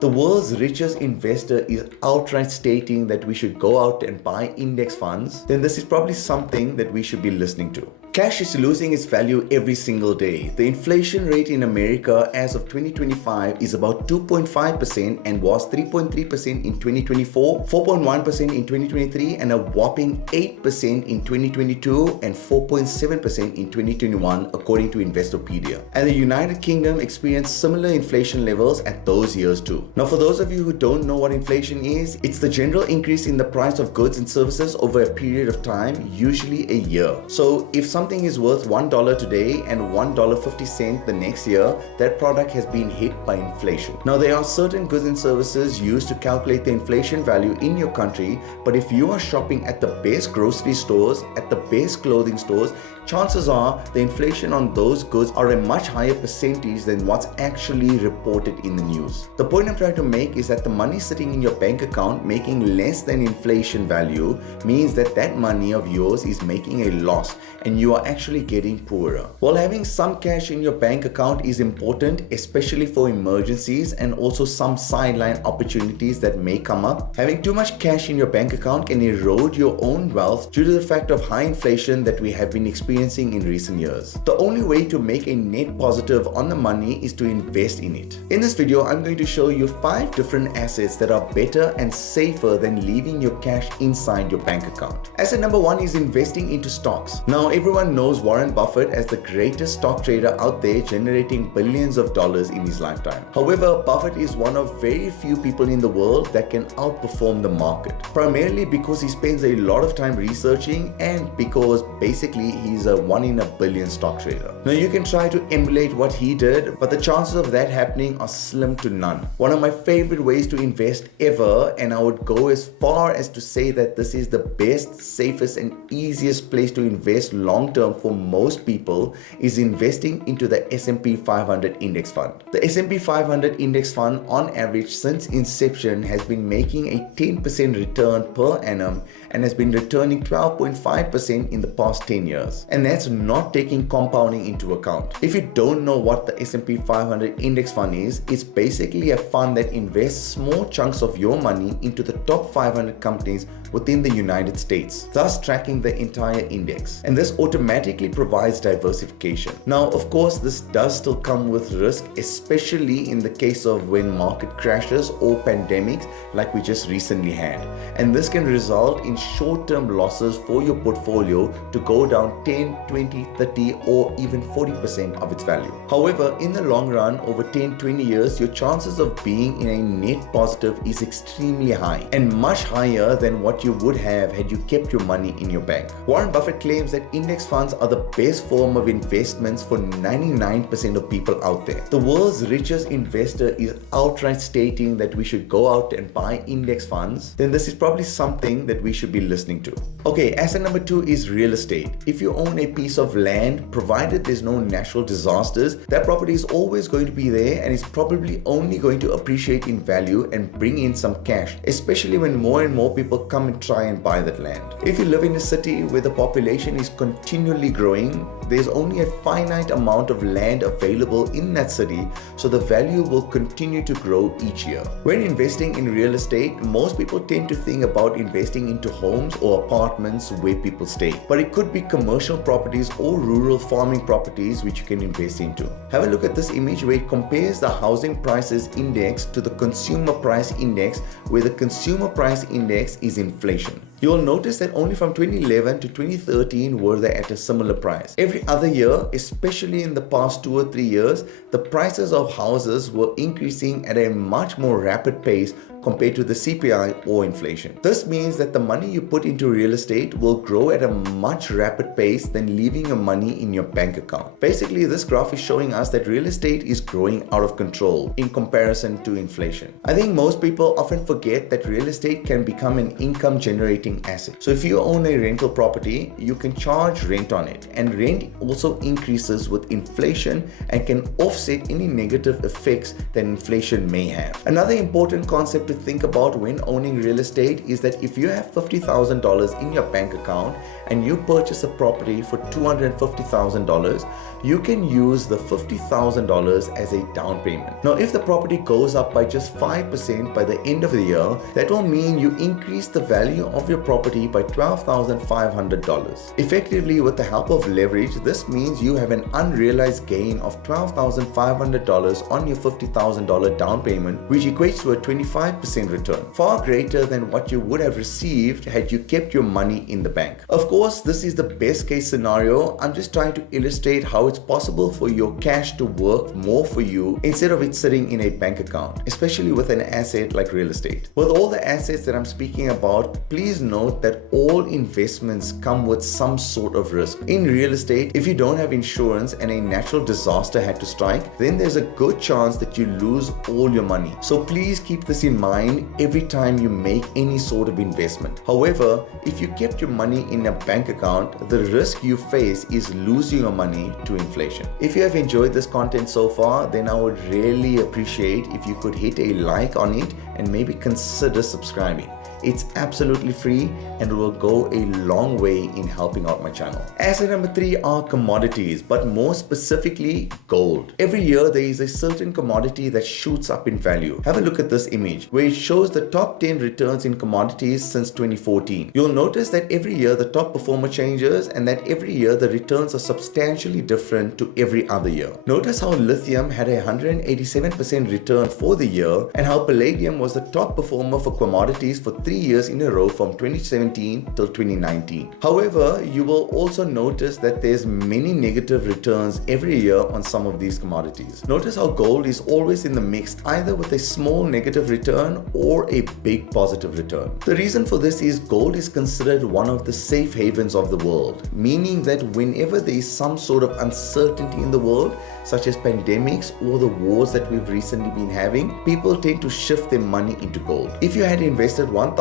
The world's richest investor is outright stating that we should go out and buy index funds, then this is probably something that we should be listening to. Cash is losing its value every single day. The inflation rate in America as of 2025 is about 2.5% and was 3.3% in 2024, 4.1% in 2023, and a whopping 8% in 2022 and 4.7% in 2021 according to Investopedia. And the United Kingdom experienced similar inflation levels at those years too. Now, for those of you who don't know what inflation is, it's the general increase in the price of goods and services over a period of time, usually a year. So if something is worth $1 today and $1.50 the next year, that product has been hit by inflation. Now, there are certain goods and services used to calculate the inflation value in your country, but if you are shopping at the best grocery stores, at the best clothing stores, chances are the inflation on those goods are a much higher percentage than what's actually reported in the news. The point I'm trying to make is that the money sitting in your bank account making less than inflation value means that that money of yours is making a loss and you are actually getting poorer. While having some cash in your bank account is important, especially for emergencies and also some sideline opportunities that may come up, having too much cash in your bank account can erode your own wealth due to the fact of high inflation that we have been experiencing in recent years. The only way to make a net positive on the money is to invest in it. In this video, I'm going to show you 5 different assets that are better and safer than leaving your cash inside your bank account. Asset number 1 is investing into stocks. Now, everyone knows Warren Buffett as the greatest stock trader out there, generating billions of dollars in his lifetime. However, Buffett is one of very few people in the world that can outperform the market, primarily because he spends a lot of time researching and because basically he's a 1 in a billion stock trader. Now, you can try to emulate what he did, but the chances of that happening are slim to none. One of my favorite ways to invest ever, and I would go as far as to say that this is the best, safest and easiest place to invest long term for most people, is investing into the S&P 500 index fund. The S&P 500 index fund on average since inception has been making a 10% return per annum and has been returning 12.5% in the past 10 years. And that's not taking compounding into account. If you don't know what the S&P 500 index fund is, it's basically a fund that invests small chunks of your money into the top 500 companies within the United States, thus tracking the entire index. And this automatically provides diversification. Now, of course, this does still come with risk, especially in the case of when market crashes or pandemics like we just recently had. And this can result in short-term losses for your portfolio to go down 10, 20, 30 or even 40% of its value. However, in the long run, over 10, 20 years, your chances of being in a net positive is extremely high and much higher than what you would have had you kept your money in your bank. Warren Buffett claims that index funds are the best form of investments for 99% of people out there. The world's richest investor is outright stating that we should go out and buy index funds, then this is probably something that we should be listening to. Okay, asset number 2 is real estate. If you own a piece of land, provided there's no natural disasters, that property is always going to be there and is probably only going to appreciate in value and bring in some cash, especially when more and more people come and try and buy that land. If you live in a city where the population is continually growing, there's only a finite amount of land available in that city, so the value will continue to grow each year. When investing in real estate, most people tend to think about investing into homes or apartments where people stay, but it could be commercial properties or rural farming properties which you can invest into. Have a look at this image where it compares the housing prices index to the consumer price index, where the consumer price index is inflation. You'll notice that only from 2011 to 2013 were they at a similar price. Every other year, especially in the past 2 or 3 years, the prices of houses were increasing at a much more rapid pace compared to the CPI or inflation. This means that the money you put into real estate will grow at a much rapid pace than leaving your money in your bank account. Basically, this graph is showing us that real estate is growing out of control in comparison to inflation. I think most people often forget that real estate can become an income generating asset. So if you own a rental property, you can charge rent on it, and rent also increases with inflation and can offset any negative effects that inflation may have. Another important concept to think about when owning real estate is that if you have $50,000 in your bank account and you purchase a property for $250,000, you can use the $50,000 as a down payment. Now, if the property goes up by just 5% by the end of the year, that will mean you increase the value of your property by $12,500. Effectively, with the help of leverage, this means you have an unrealized gain of $12,500 on your $50,000 down payment, which equates to a 25% return, far greater than what you would have received had you kept your money in the bank. Of course, this is the best case scenario. I'm just trying to illustrate how it's possible for your cash to work more for you instead of it sitting in a bank account, especially with an asset like real estate. With all the assets that I'm speaking about, please note that all investments come with some sort of risk. In real estate, if you don't have insurance and a natural disaster had to strike, then there's a good chance that you lose all your money. So please keep this in mind every time you make any sort of investment. However, if you kept your money in a bank account, the risk you face is losing your money to inflation. If you have enjoyed this content so far, then I would really appreciate if you could hit a like on it and maybe consider subscribing. It's absolutely free and will go a long way in helping out my channel. Asset number 3 are commodities, but more specifically gold. Every year there is a certain commodity that shoots up in value. Have a look at this image where it shows the top 10 returns in commodities since 2014. You'll notice that every year the top performer changes and that every year the returns are substantially different to every other year. Notice how lithium had a 187% return for the year and how palladium was the top performer for commodities for 3 years in a row from 2017 till 2019. However, you will also notice that there's many negative returns every year on some of these commodities. Notice how gold is always in the mix, either with a small negative return or a big positive return. The reason for this is gold is considered one of the safe havens of the world, meaning that whenever there is some sort of uncertainty in the world, such as pandemics or the wars that we've recently been having, people tend to shift their money into gold. If you had invested $1,000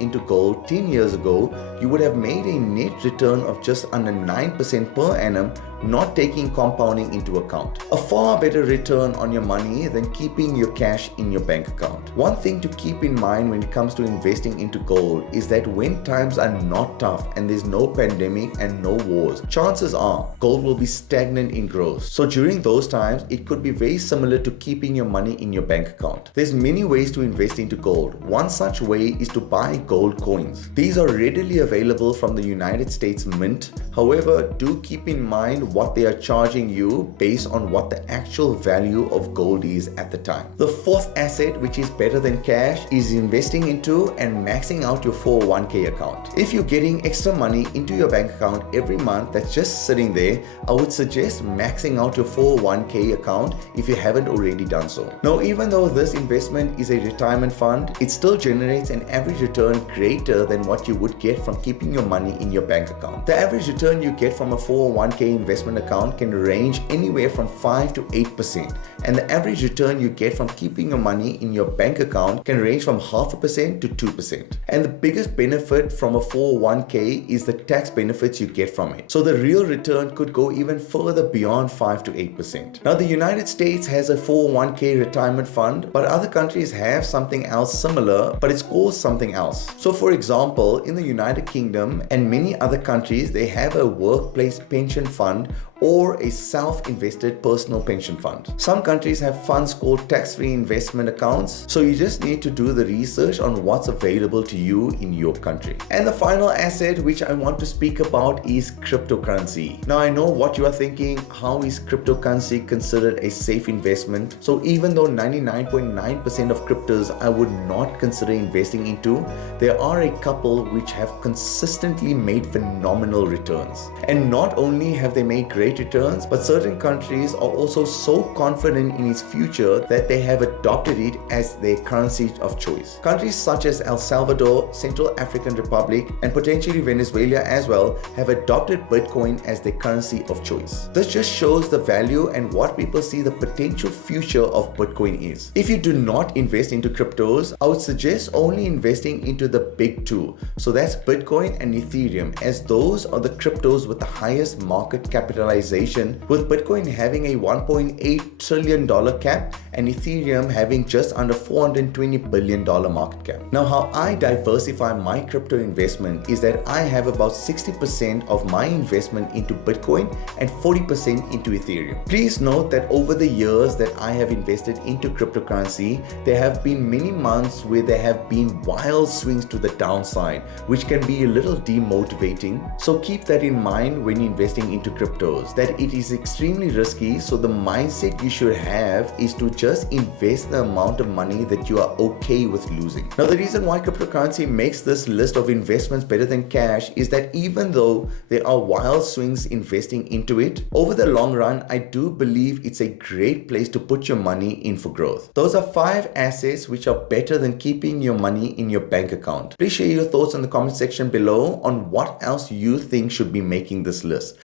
into gold 10 years ago, you would have made a net return of just under 9% per annum, not taking compounding into account. A far better return on your money than keeping your cash in your bank account. One thing to keep in mind when it comes to investing into gold is that when times are not tough and there's no pandemic and no wars, chances are gold will be stagnant in growth. So during those times, it could be very similar to keeping your money in your bank account. There's many ways to invest into gold. One such way is to buy gold coins. These are readily available from the United States Mint. However, do keep in mind what they are charging you based on what the actual value of gold is at the time. The fourth asset, which is better than cash, is investing into and maxing out your 401k account. If you're getting extra money into your bank account every month that's just sitting there, I would suggest maxing out your 401k account if you haven't already done so. Now, even though this investment is a retirement fund, it still generates an average return greater than what you would get from keeping your money in your bank account. The average return you get from a 401k investment account can range anywhere from 5 to 8%, and the average return you get from keeping your money in your bank account can range from 0.5% to 2%. And the biggest benefit from a 401k is the tax benefits you get from it. So the real return could go even further beyond 5 to 8%. Now, the United States has a 401k retirement fund, but other countries have something else similar, but it's called something else. So for example, in the United Kingdom and many other countries, they have a workplace pension fund or a self-invested personal pension fund. Some countries have funds called tax-free investment accounts, so you just need to do the research on what's available to you in your country. And the final asset which I want to speak about is cryptocurrency. Now, I know what you are thinking, how is cryptocurrency considered a safe investment? So even though 99.9% of cryptos I would not consider investing into, there are a couple which have consistently made phenomenal returns. And not only have they made great returns, but certain countries are also so confident in its future that they have adopted it as their currency of choice. Countries such as El Salvador, Central African Republic, and potentially Venezuela as well have adopted Bitcoin as their currency of choice. This just shows the value and what people see the potential future of Bitcoin is. If you do not invest into cryptos, I would suggest only investing into the big two. So that's Bitcoin and Ethereum, as those are the cryptos with the highest market capitalization capitalization, with Bitcoin having a $1.8 trillion cap and Ethereum having just under $420 billion market cap. Now, how I diversify my crypto investment is that I have about 60% of my investment into Bitcoin and 40% into Ethereum. Please note that over the years that I have invested into cryptocurrency, there have been many months where there have been wild swings to the downside, which can be a little demotivating. So keep that in mind when investing into cryptos, that it is extremely risky. So the mindset you should have is to just invest the amount of money that you are okay with losing. Now, the reason why cryptocurrency makes this list of investments better than cash is that even though there are wild swings investing into it, over the long run, I do believe it's a great place to put your money in for growth. Those are 5 assets which are better than keeping your money in your bank account. Please share your thoughts in the comment section below on what else you think should be making this list.